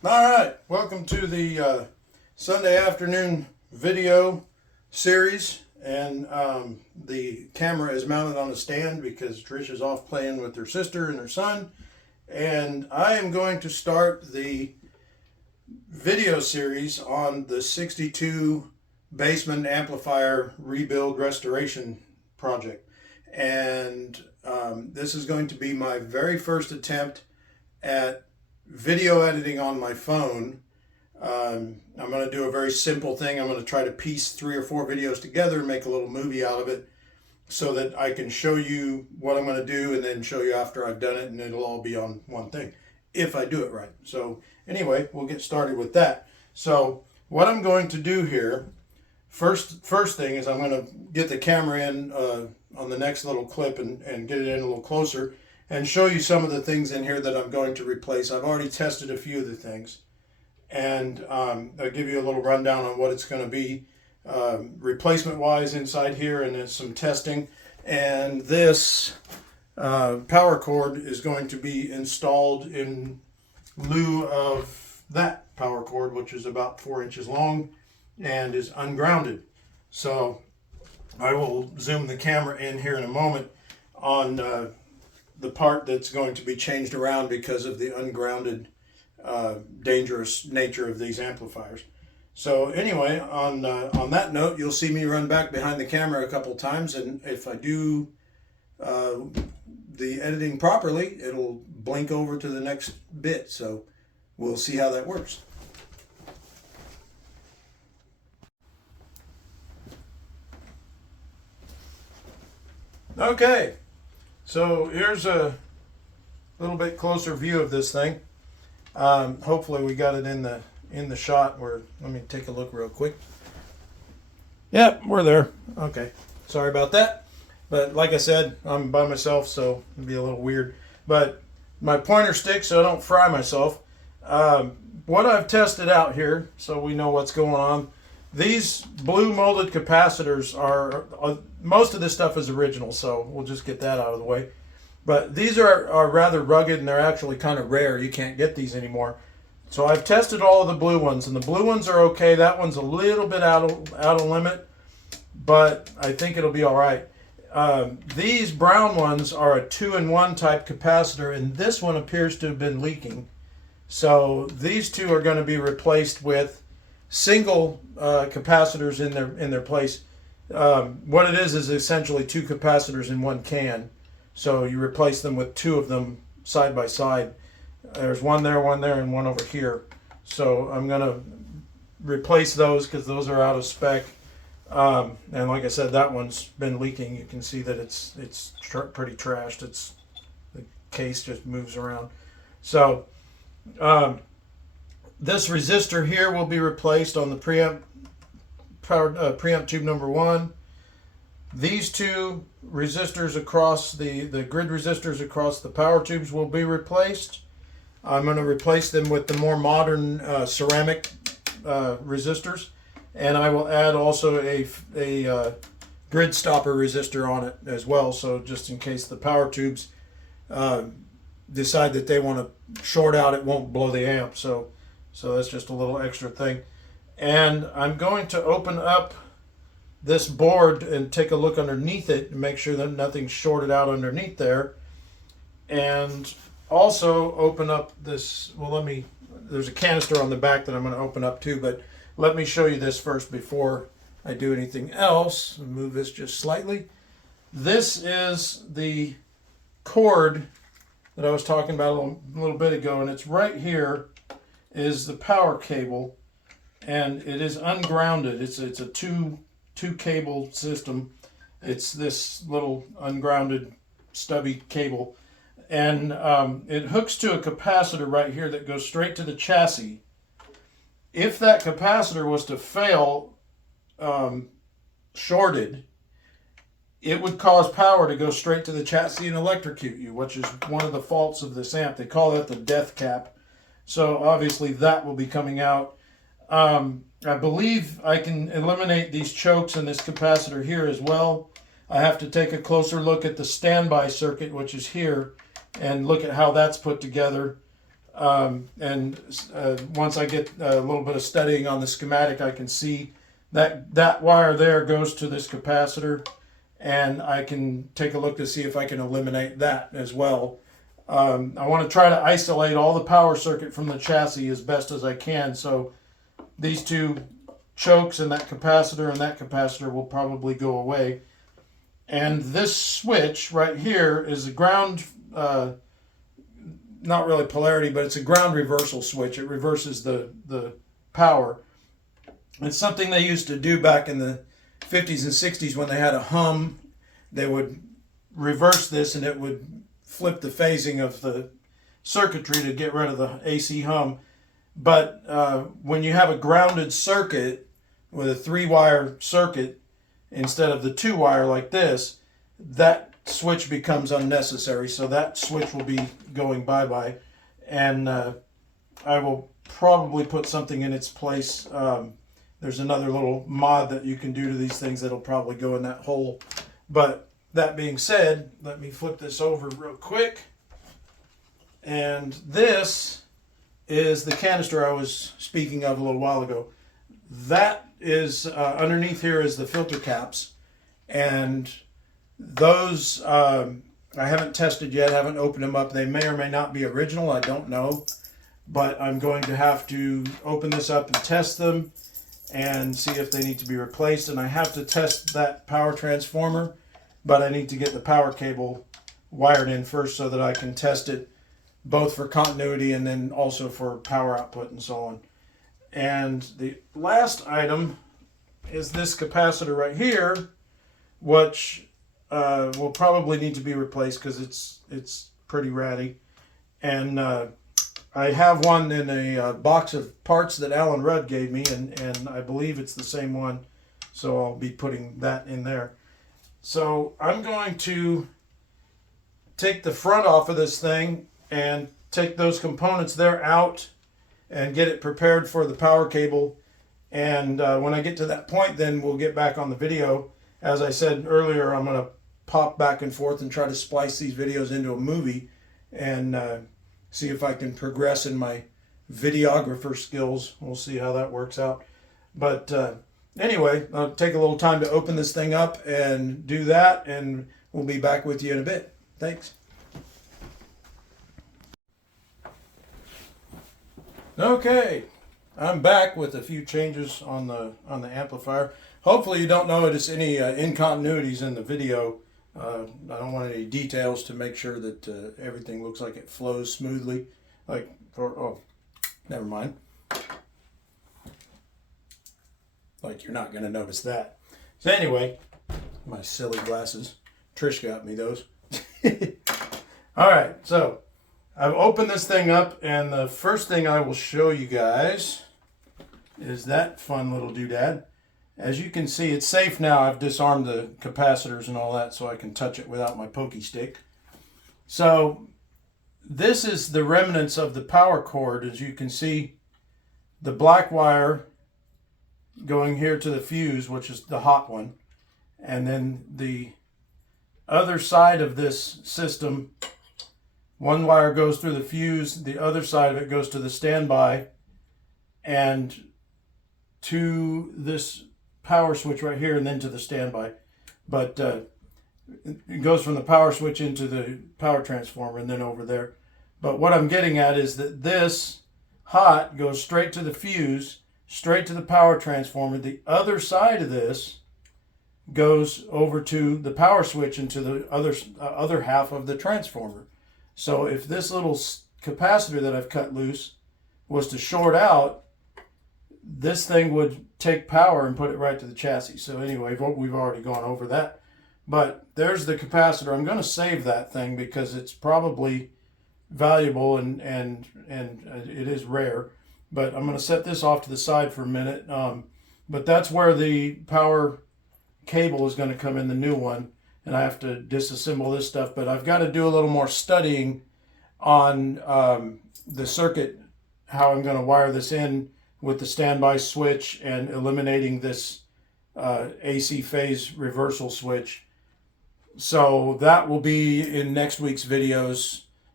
All right, welcome to the Sunday afternoon video series, and the camera is mounted on a stand because Trish is off playing with her sister and her son, and I am going to start the video series on the 62 bassman amplifier rebuild restoration project, and this is going to be my very first attempt at video editing on my phone. I'm going to do a very simple thing. I'm going to try to piece 3 or 4 videos together and make a little movie out of it so that I can show you what I'm going to do and then show you after I've done it, and it'll all be on one thing if I do it right. So anyway, we'll get started with that. So what I'm going to do here, first thing is I'm going to get the camera in on the next little clip and get it in a little closer and show you some of the things in here that I'm going to replace. I've already tested a few of the things, and I'll give you a little rundown on what it's going to be replacement-wise inside here, and then some testing. And this power cord is going to be installed in lieu of that power cord, which is about 4 inches long and is ungrounded. So I will zoom the camera in here in a moment on the part that's going to be changed around because of the ungrounded dangerous nature of these amplifiers. So anyway, on that note, you'll see me run back behind the camera a couple times, and if I do the editing properly, it'll blink over to the next bit. So we'll see how that works. Okay, so here's a little bit closer view of this thing. Hopefully we got it in the shot. Where, let me take a look real quick. Yep, we're there. Okay, sorry about that. But like I said, I'm by myself, so it'll be a little weird. But my pointer sticks so I don't fry myself. What I've tested out here, so we know what's going on. These blue molded capacitors are, most of this stuff is original, so we'll just get that out of the way. But these are rather rugged, and they're actually kind of rare. You can't get these anymore. So I've tested all of the blue ones, and the blue ones are okay. That one's a little bit out of limit, but I think it'll be all right. These brown ones are a 2-in-1 type capacitor, and this one appears to have been leaking. So these two are going to be replaced with single capacitors in their place. What it is essentially 2 capacitors in one can. So you replace them with 2 of them side by side. There's one there, and one over here. So I'm going to replace those because those are out of spec. And like I said, that one's been leaking. You can see that it's pretty trashed. The case just moves around. So this resistor here will be replaced on the preamp tube number 1. These 2 resistors across the grid resistors across the power tubes will be replaced. I'm going to replace them with the more modern ceramic resistors, and I will add also a grid stopper resistor on it as well, so just in case the power tubes decide that they want to short out, it won't blow the amp. So that's just a little extra thing. And I'm going to open up this board and take a look underneath it and make sure that nothing's shorted out underneath there. And also open up this, there's a canister on the back that I'm going to open up too, but let me show you this first before I do anything else. I'll move this just slightly. This is the cord that I was talking about a little bit ago, and it's right here is the power cable, and it is ungrounded. It's a two cable system. It's this little ungrounded stubby cable, and it hooks to a capacitor right here that goes straight to the chassis. If that capacitor was to fail shorted, it would cause power to go straight to the chassis and electrocute you, which is one of the faults of this amp. They call that the death cap. So obviously that will be coming out. I believe I can eliminate these chokes in this capacitor here as well. I have to take a closer look at the standby circuit, which is here, and look at how that's put together. And once I get a little bit of studying on the schematic, I can see that that wire there goes to this capacitor, and I can take a look to see if I can eliminate that as well. I want to try to isolate all the power circuit from the chassis as best as I can, so these two chokes and that capacitor will probably go away. And this switch right here is a ground, not really polarity, but it's a ground reversal switch. It reverses the power. It's something they used to do back in the 50s and 60s when they had a hum. They would reverse this and it would flip the phasing of the circuitry to get rid of the AC hum. But when you have a grounded circuit with a 3-wire circuit instead of the 2-wire like this, that switch becomes unnecessary. So that switch will be going bye-bye. And I will probably put something in its place. There's another little mod that you can do to these things that'll probably go in that hole. But that being said, let me flip this over real quick. And this is the canister I was speaking of a little while ago. That is underneath here is the filter caps, and those I haven't tested yet, haven't opened them up. They may or may not be original, I don't know, but I'm going to have to open this up and test them and see if they need to be replaced. And I have to test that power transformer, but I need to get the power cable wired in first so that I can test it both for continuity and then also for power output and so on. And the last item is this capacitor right here, which will probably need to be replaced because it's pretty ratty. And I have one in a box of parts that Alan Rudd gave me, and I believe it's the same one, so I'll be putting that in there. So I'm going to take the front off of this thing and take those components there out and get it prepared for the power cable. And when I get to that point, then we'll get back on the video. As I said earlier, I'm going to pop back and forth and try to splice these videos into a movie and see if I can progress in my videographer skills. We'll see how that works out. But anyway, I'll take a little time to open this thing up and do that, and we'll be back with you in a bit. Thanks. Okay, I'm back with a few changes on the amplifier. Hopefully you don't notice any incontinuities in the video. I don't want any details to make sure that everything looks like it flows smoothly. Never mind. Like you're not going to notice that. So anyway, my silly glasses. Trish got me those. All right, so I've opened this thing up, and the first thing I will show you guys is that fun little doodad. As you can see, it's safe now. I've disarmed the capacitors and all that so I can touch it without my pokey stick. So this is the remnants of the power cord. As you can see, the black wire going here to the fuse, which is the hot one, and then the other side of this system, one wire goes through the fuse, the other side of it goes to the standby and to this power switch right here, and then to the standby. But it goes from the power switch into the power transformer and then over there. But what I'm getting at is that this hot goes straight to the fuse, straight to the power transformer. The other side of this goes over to the power switch into the other half of the transformer. So if this little capacitor that I've cut loose was to short out, this thing would take power and put it right to the chassis. So anyway, we've already gone over that. But there's the capacitor. I'm going to save that thing because it's probably valuable and it is rare. But I'm going to set this off to the side for a minute. But that's where the power cable is going to come in, the new one. And I have to disassemble this stuff. But I've got to do a little more studying on the circuit, how I'm going to wire this in with the standby switch and eliminating this AC phase reversal switch. So that will be in next week's videos.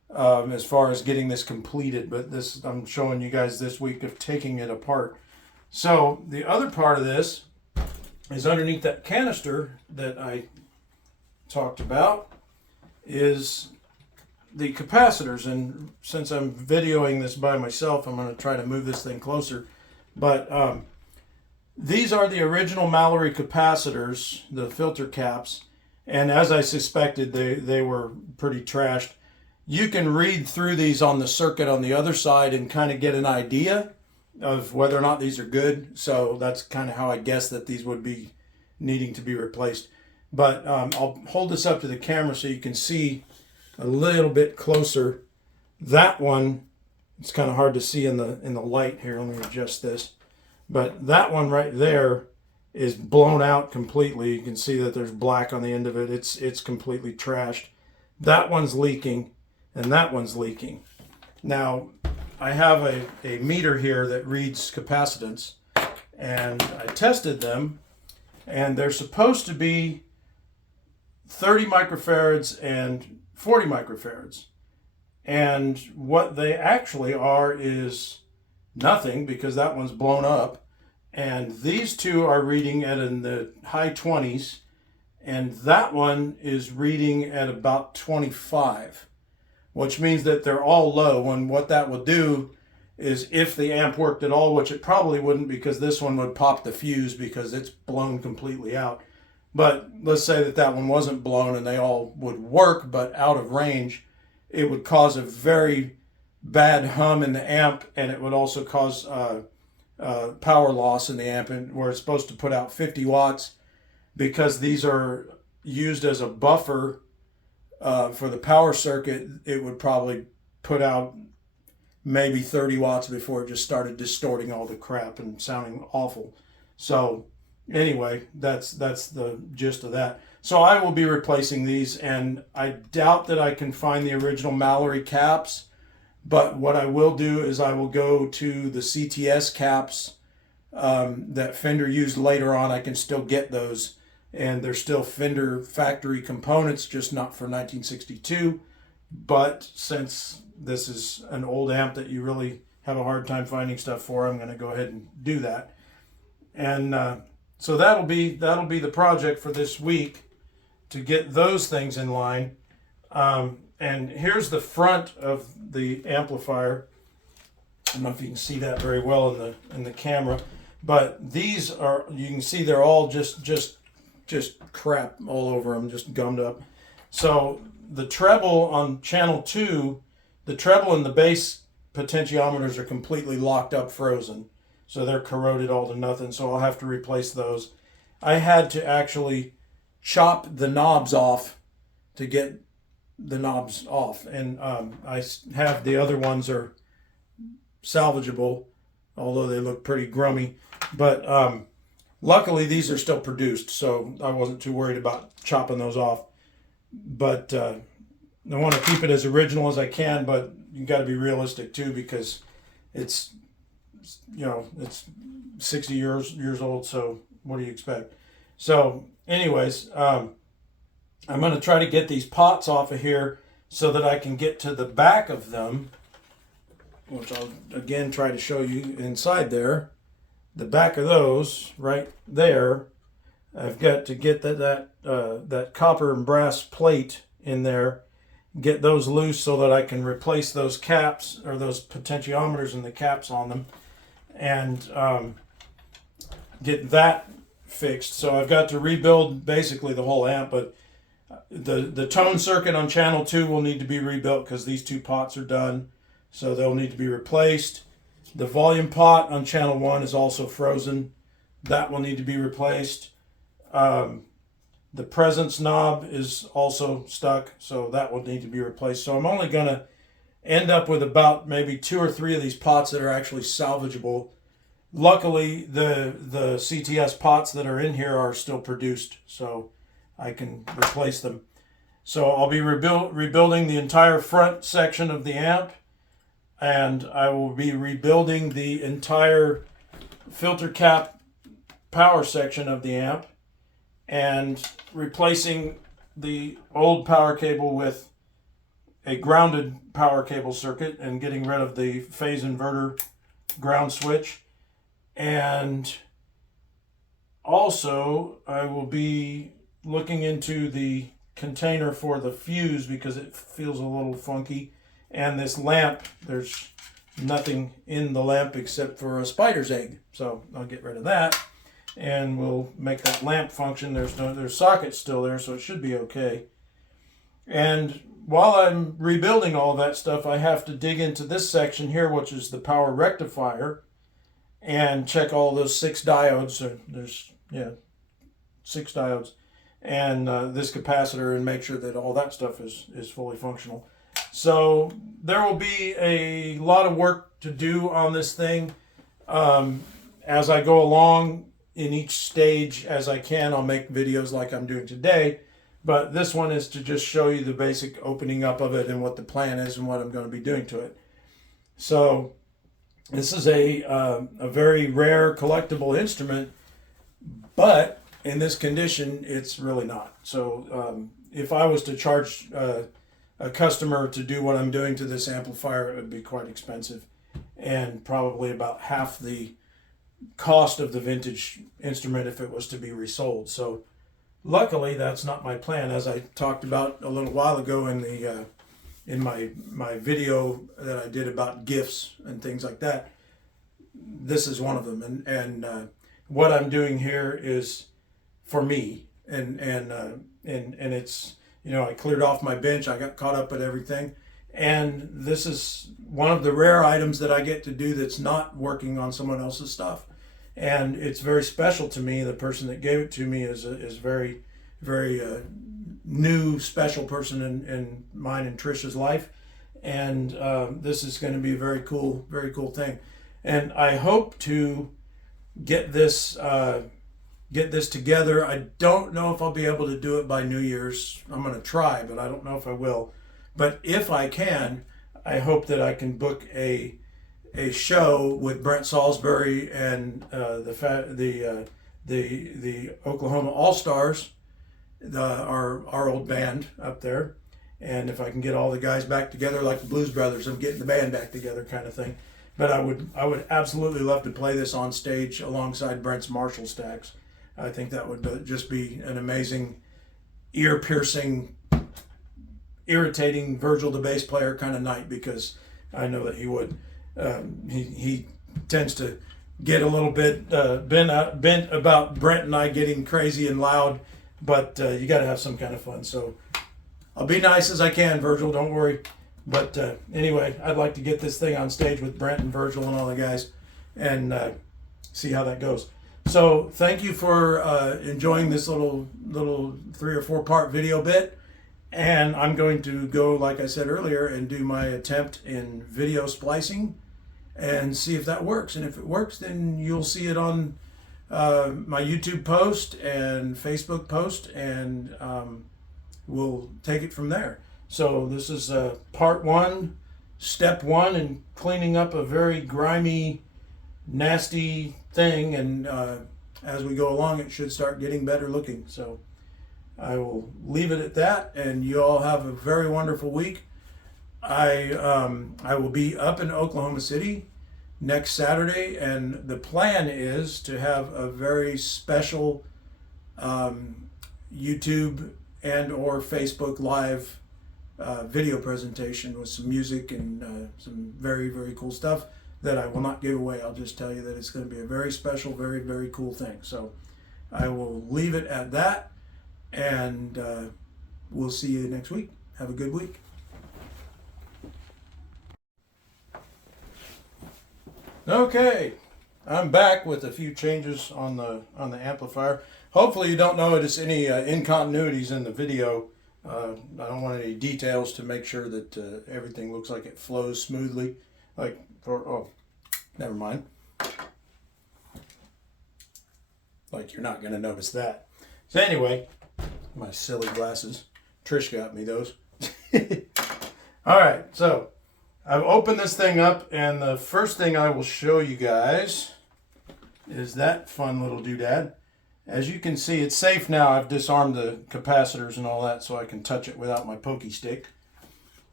as far as getting this completed. But this, I'm showing you guys this week of taking it apart. So the other part of this is underneath that canister that I talked about is the capacitors. And since I'm videoing this by myself, I'm going to try to move this thing closer. But these are the original Mallory capacitors, the filter caps. And as I suspected, they were pretty trashed. You can read through these on the circuit on the other side and kind of get an idea of whether or not these are good. So that's kind of how I guess that these would be needing to be replaced. But I'll hold this up to the camera so you can see a little bit closer. That one, it's kind of hard to see in the light here. Let me adjust this. But that one right there is blown out completely. You can see that there's black on the end of it. It's completely trashed. That one's leaking, and that one's leaking. Now, I have a meter here that reads capacitance, and I tested them, and they're supposed to be 30 microfarads and 40 microfarads. And what they actually are is nothing, because that one's blown up. And these two are reading at in the high 20s, and that one is reading at about 25, which means that they're all low. And what that will do is, if the amp worked at all, which it probably wouldn't, because this one would pop the fuse because it's blown completely out. But let's say that that one wasn't blown and they all would work, but out of range, it would cause a very bad hum in the amp, and it would also cause power loss in the amp, and where it's supposed to put out 50 watts, because these are used as a buffer for the power circuit, it would probably put out maybe 30 watts before it just started distorting all the crap and sounding awful. So anyway, that's the gist of that. So I will be replacing these, and I doubt that I can find the original Mallory caps. But what I will do is I will go to the CTS caps that Fender used later on. I can still get those, and they're still Fender factory components, just not for 1962. But since this is an old amp that you really have a hard time finding stuff for, I'm going to go ahead and do that. And so that'll be the project for this week, to get those things in line. And here's the front of the amplifier. I don't know if you can see that very well in the camera, but these are, you can see they're all just crap all over them, just gummed up. So the treble on channel 2, the treble and the bass potentiometers are completely locked up, frozen. So they're corroded all to nothing, so I'll have to replace those. I had to actually chop the knobs off to get the knobs off, and I have the other ones are salvageable, although they look pretty grummy. But luckily these are still produced, so I wasn't too worried about chopping those off. But I want to keep it as original as I can, but you got to be realistic too, because it's, you know, it's 60 years old, so what do you expect? So anyways, I'm going to try to get these pots off of here so that I can get to the back of them, which I'll again try to show you inside there. The back of those right there, I've got to get that copper and brass plate in there, get those loose so that I can replace those caps, or those potentiometers and the caps on them, and get that fixed. So I've got to rebuild basically the whole amp, but the tone circuit on channel 2 will need to be rebuilt because these two pots are done, so they'll need to be replaced. The volume pot on channel 1 is also frozen. That will need to be replaced. The presence knob is also stuck, so that will need to be replaced. So I'm only going to end up with about maybe 2 or 3 of these pots that are actually salvageable. Luckily, the CTS pots that are in here are still produced, so I can replace them. So I'll be rebuilding the entire front section of the amp, and I will be rebuilding the entire filter cap power section of the amp, and replacing the old power cable with a grounded power cable circuit and getting rid of the phase inverter ground switch. And also I will be looking into the container for the fuse because it feels a little funky. And this lamp, there's nothing in the lamp except for a spider's egg. So I'll get rid of that and we'll make that lamp function. There's sockets still there, so it should be okay. And while I'm rebuilding all of that stuff, I have to dig into this section here, which is the power rectifier, and check all those 6 diodes. There's 6 diodes, and this capacitor, and make sure that all that stuff is fully functional. So there will be a lot of work to do on this thing as I go along. In each stage as I can, I'll make videos like I'm doing today, but this one is to just show you the basic opening up of it and what the plan is and what I'm going to be doing to it. So this is a very rare collectible instrument, but in this condition it's really not. So if I was to charge a customer to do what I'm doing to this amplifier, it would be quite expensive and probably about half the cost of the vintage instrument if it was to be resold. So luckily that's not my plan. As I talked about a little while ago in the in my video that I did about gifts and things like that, this is one of them. And what I'm doing here is for me, and it's, you know, I cleared off my bench, I got caught up at everything, and this is one of the rare items that I get to do that's not working on someone else's stuff. And it's very special to me. The person that gave it to me is very, very new, special person in mine and Trisha's life. And this is going to be a very cool thing. And I hope to get this together. I don't know if I'll be able to do it by New Year's. I'm going to try, but I don't know if I will. But if I can, I hope that I can book a show with Brent Salisbury and the Oklahoma All-Stars, our old band up there. And if I can get all the guys back together like the Blues Brothers of getting the band back together kind of thing. But I would absolutely love to play this on stage alongside Brent's Marshall stacks. I think that would just be an amazing, ear-piercing, irritating Virgil the bass player kind of night, because I know that he would. He tends to get a little bit bent about Brent and I getting crazy and loud, but you got to have some kind of fun. So I'll be nice as I can, Virgil, don't worry. But anyway, I'd like to get this thing on stage with Brent and Virgil and all the guys and see how that goes. So thank you for enjoying this little 3 or 4 part video bit. And I'm going to go, like I said earlier, and do my attempt in video splicing and see if that works. And if it works, then you'll see it on my YouTube post and Facebook post, and we'll take it from there. So this is part 1, step 1 in cleaning up a very grimy, nasty thing. And as we go along, it should start getting better looking. So I will leave it at that, and you all have a very wonderful week. I will be up in Oklahoma City next Saturday, and the plan is to have a very special YouTube and or Facebook Live video presentation with some music and some very, very cool stuff that I will not give away. I'll just tell you that it's going to be a very special, very, very cool thing. So I will leave it at that. And we'll see you next week. Have a good week. Okay, I'm back with a few changes on the amplifier. Hopefully you don't notice any incontinuities in the video. I don't want any details to make sure that everything looks like it flows smoothly. Never mind. Like, you're not going to notice that. So anyway, my silly glasses. Trish got me those. All right, so I've opened this thing up, and the first thing I will show you guys is that fun little doodad. As you can see, it's safe now. I've disarmed the capacitors and all that, so I can touch it without my pokey stick.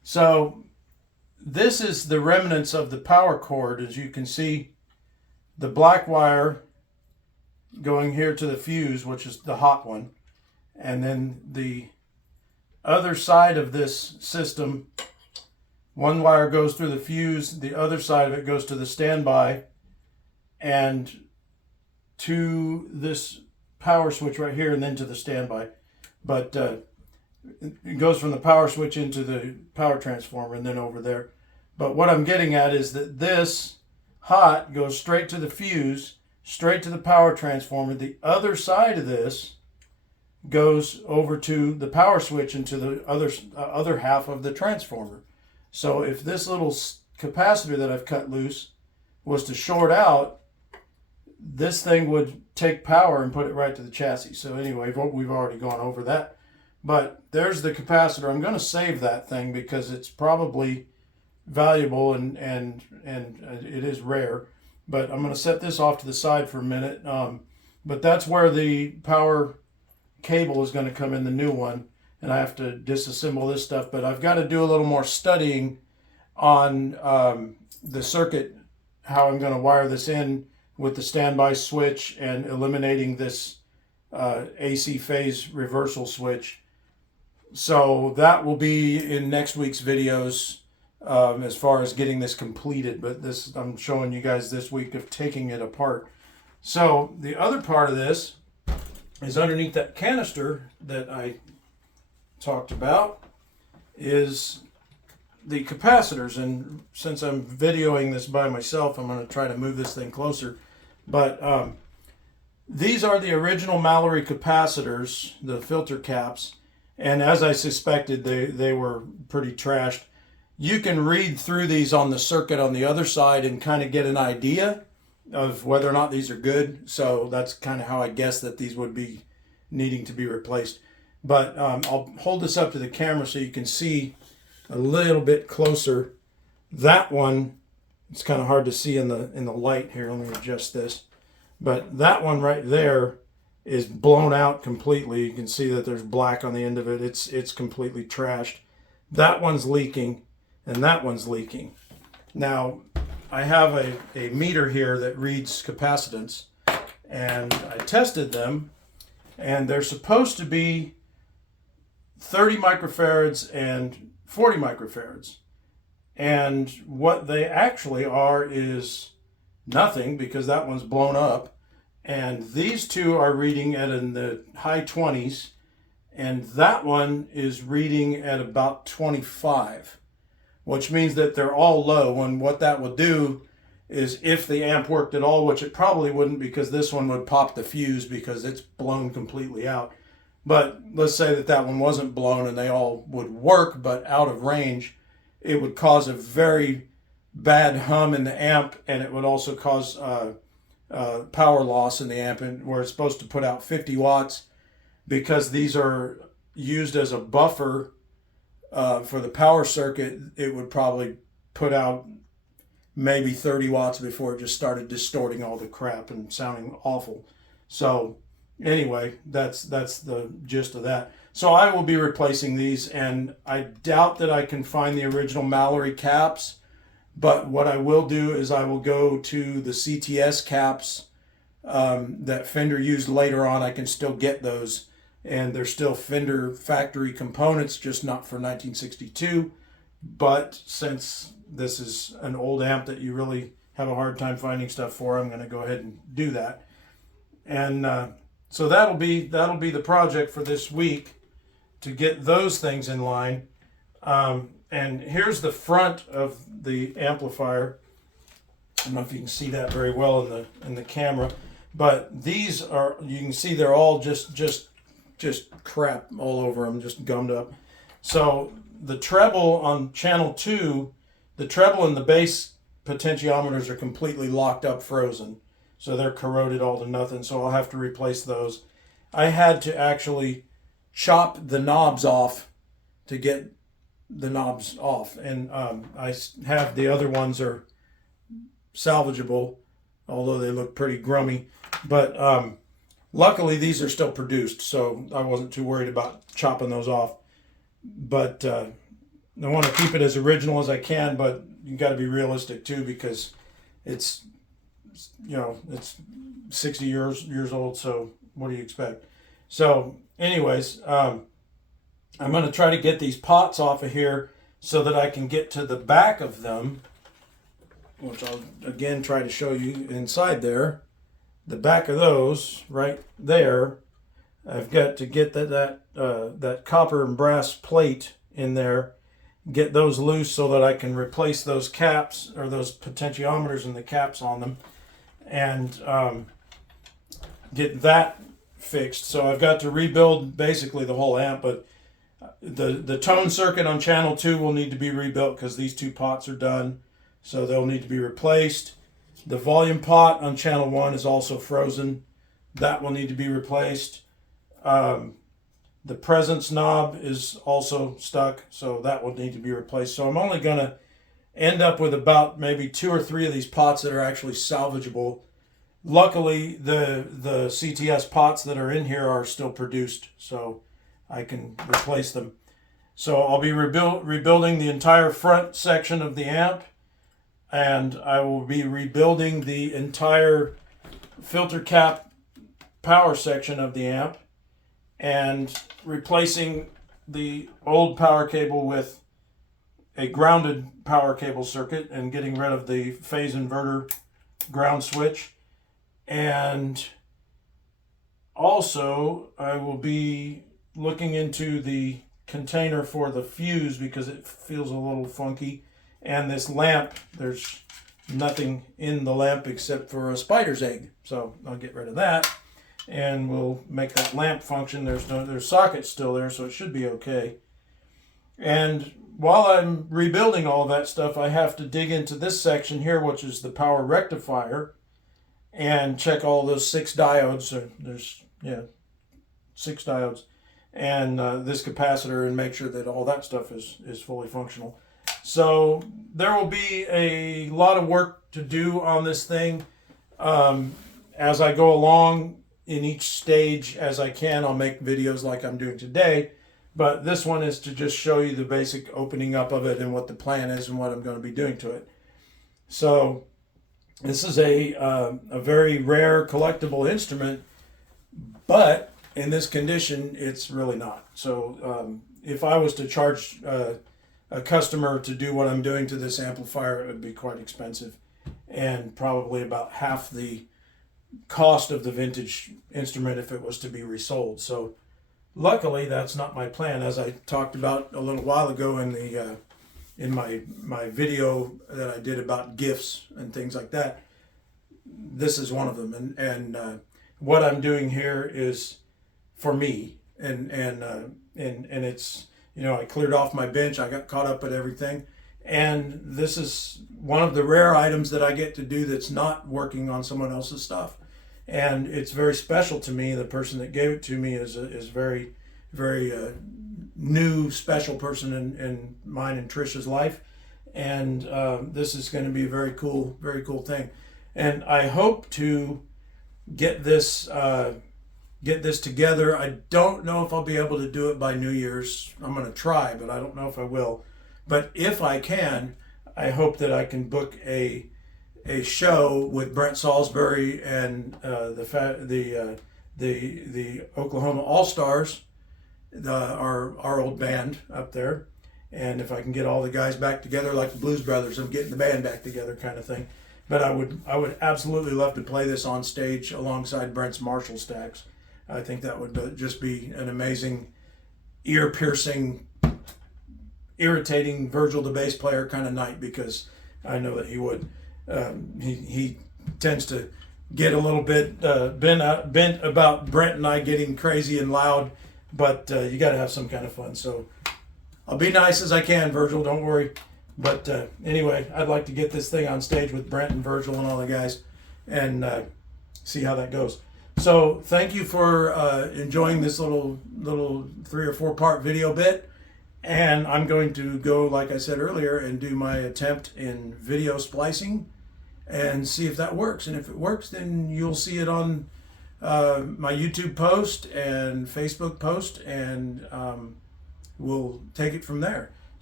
So this is the remnants of the power cord. As you can see, the black wire going here to the fuse, which is the hot one, and then the other side of this system, one wire goes through the fuse, the other side of it goes to the standby and to this power switch right here, and then to the standby. But it goes from the power switch into the power transformer and then over there. But what I'm getting at is that this hot goes straight to the fuse, straight to the power transformer. The other side of this goes over to the power switch into the other half of the transformer. So if this little capacitor that I've cut loose was to short out, this thing would take power and put it right to the chassis. So anyway, we've already gone over that. But there's the capacitor. I'm going to save that thing because it's probably valuable and it is rare. But I'm going to set this off to the side for a minute. But that's where the power cable is going to come in, the new one. And I have to disassemble this stuff. But I've got to do a little more studying on the circuit, how I'm going to wire this in with the standby switch and eliminating this AC phase reversal switch. So that will be in next week's videos as far as getting this completed. But this, I'm showing you guys this week of taking it apart. So the other part of this is underneath that canister that I talked about is the capacitors. And since I'm videoing this by myself, I'm going to try to move this thing closer. But these are the original Mallory capacitors, the filter caps. And as I suspected, they were pretty trashed. You can read through these on the circuit on the other side and kind of get an idea of whether or not these are good. So that's kind of how I guess that these would be needing to be replaced. But I'll hold this up to the camera so you can see a little bit closer. That one, it's kind of hard to see in the light here. Let me adjust this. But that one right there is blown out completely. You can see that there's black on the end of it. It's completely trashed. That one's leaking, and that one's leaking. Now, I have a meter here that reads capacitance, and I tested them, and they're supposed to be 30 microfarads and 40 microfarads. And what they actually are is nothing, because that one's blown up. And these two are reading at in the high 20s, and that one is reading at about 25, which means that they're all low. And what that will do is, if the amp worked at all, which it probably wouldn't, because this one would pop the fuse because it's blown completely out. But let's say that that one wasn't blown and they all would work, but out of range, it would cause a very bad hum in the amp, and it would also cause power loss in the amp, and where it's supposed to put out 50 watts, because these are used as a buffer for the power circuit, it would probably put out maybe 30 watts before it just started distorting all the crap and sounding awful. So anyway, that's the gist of that. So I will be replacing these, and I doubt that I can find the original Mallory caps. But what I will do is I will go to the CTS caps that Fender used later on. I can still get those, and they're still Fender factory components, just not for 1962. But since this is an old amp that you really have a hard time finding stuff for, I'm going to go ahead and do that. And so that'll be the project for this week, to get those things in line. And here's the front of the amplifier. I don't know if you can see that very well in the camera, but these are, you can see they're all just crap all over them, just gummed up. So the treble on channel 2, the treble and the bass potentiometers are completely locked up, frozen. So they're corroded all to nothing, so I'll have to replace those. I had to actually chop the knobs off to get the knobs off, and I have the other ones are salvageable, although they look pretty grummy. But luckily these are still produced, so I wasn't too worried about chopping those off. But I want to keep it as original as I can, but you got to be realistic too, because it's, you know, it's 60 years old. So what do you expect? So anyways, I'm going to try to get these pots off of here so that I can get to the back of them, which I'll again try to show you inside there. The back of those right there, I've got to get that copper and brass plate in there, get those loose so that I can replace those caps or those potentiometers and the caps on them, and get that fixed. So I've got to rebuild basically the whole amp, but the tone circuit on channel 2 will need to be rebuilt because these two pots are done, so they'll need to be replaced. The volume pot on channel 1 is also frozen. That will need to be replaced. The presence knob is also stuck, so that will need to be replaced. So I'm only going to end up with about maybe 2 or 3 of these pots that are actually salvageable. Luckily, the CTS pots that are in here are still produced, so I can replace them. So I'll be rebuilding the entire front section of the amp, and I will be rebuilding the entire filter cap power section of the amp, and replacing the old power cable with a grounded power cable circuit, and getting rid of the phase inverter ground switch. And also I will be looking into the container for the fuse because it feels a little funky. And this lamp, there's nothing in the lamp except for a spider's egg. So I'll get rid of that, and we'll make that lamp function. There's sockets still there, so it should be okay. And while I'm rebuilding all that stuff, I have to dig into this section here, which is the power rectifier, and check all those 6 diodes. There's 6 diodes, and this capacitor, and make sure that all that stuff is fully functional. So there will be a lot of work to do on this thing. As I go along in each stage as I can, I'll make videos like I'm doing today. But this one is to just show you the basic opening up of it and what the plan is and what I'm going to be doing to it. So this is a very rare collectible instrument, but in this condition, it's really not. So if I was to charge a customer to do what I'm doing to this amplifier, it would be quite expensive, and probably about half the cost of the vintage instrument if it was to be resold. So luckily, that's not my plan. As I talked about a little while ago in my video that I did about gifts and things like that, this is one of them. And what I'm doing here is for me, and it's, you know, I cleared off my bench. I got caught up with everything, and this is one of the rare items that I get to do that's not working on someone else's stuff. And it's very special to me. The person that gave it to me is very, very new, special person in mine and Trisha's life. And this is going to be a very cool thing. And I hope to get this together. I don't know if I'll be able to do it by New Year's. I'm going to try, but I don't know if I will. But if I can, I hope that I can book a show with Brent Salisbury and the Oklahoma All-Stars, our old band up there. And if I can get all the guys back together like the Blues Brothers, I'm getting the band back together kind of thing. But I would absolutely love to play this on stage alongside Brent's Marshall stacks. I think that would just be an amazing, ear-piercing, irritating Virgil the bass player kind of night, because I know that he would. He tends to get a little bit bent about Brent and I getting crazy and loud, but you got to have some kind of fun. So I'll be nice as I can, Virgil, don't worry. But anyway, I'd like to get this thing on stage with Brent and Virgil and all the guys, and see how that goes. So thank you for enjoying this little 3 or 4 part video bit. And I'm going to go, like I said earlier, and do my attempt in video splicing and see if that works. And if it works, then you'll see it on my YouTube post and Facebook post, and we'll take it from there.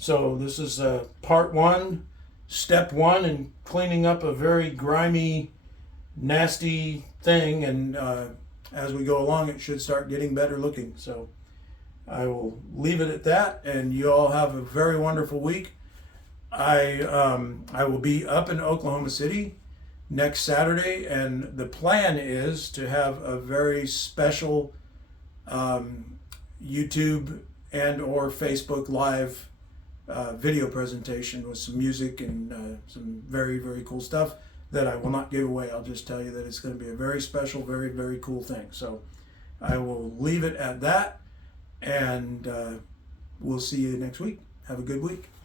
So this is part one, step one in cleaning up a very grimy, nasty thing, and as we go along it should start getting better looking. So I will leave it at that, and you all have a very wonderful week. I will be up in Oklahoma City next Saturday, and the plan is to have a very special YouTube and or Facebook Live video presentation with some music and some very, very cool stuff that I will not give away. I'll just tell you that it's going to be a very special, very, very cool thing. So I will leave it at that, and we'll see you next week. Have a good week.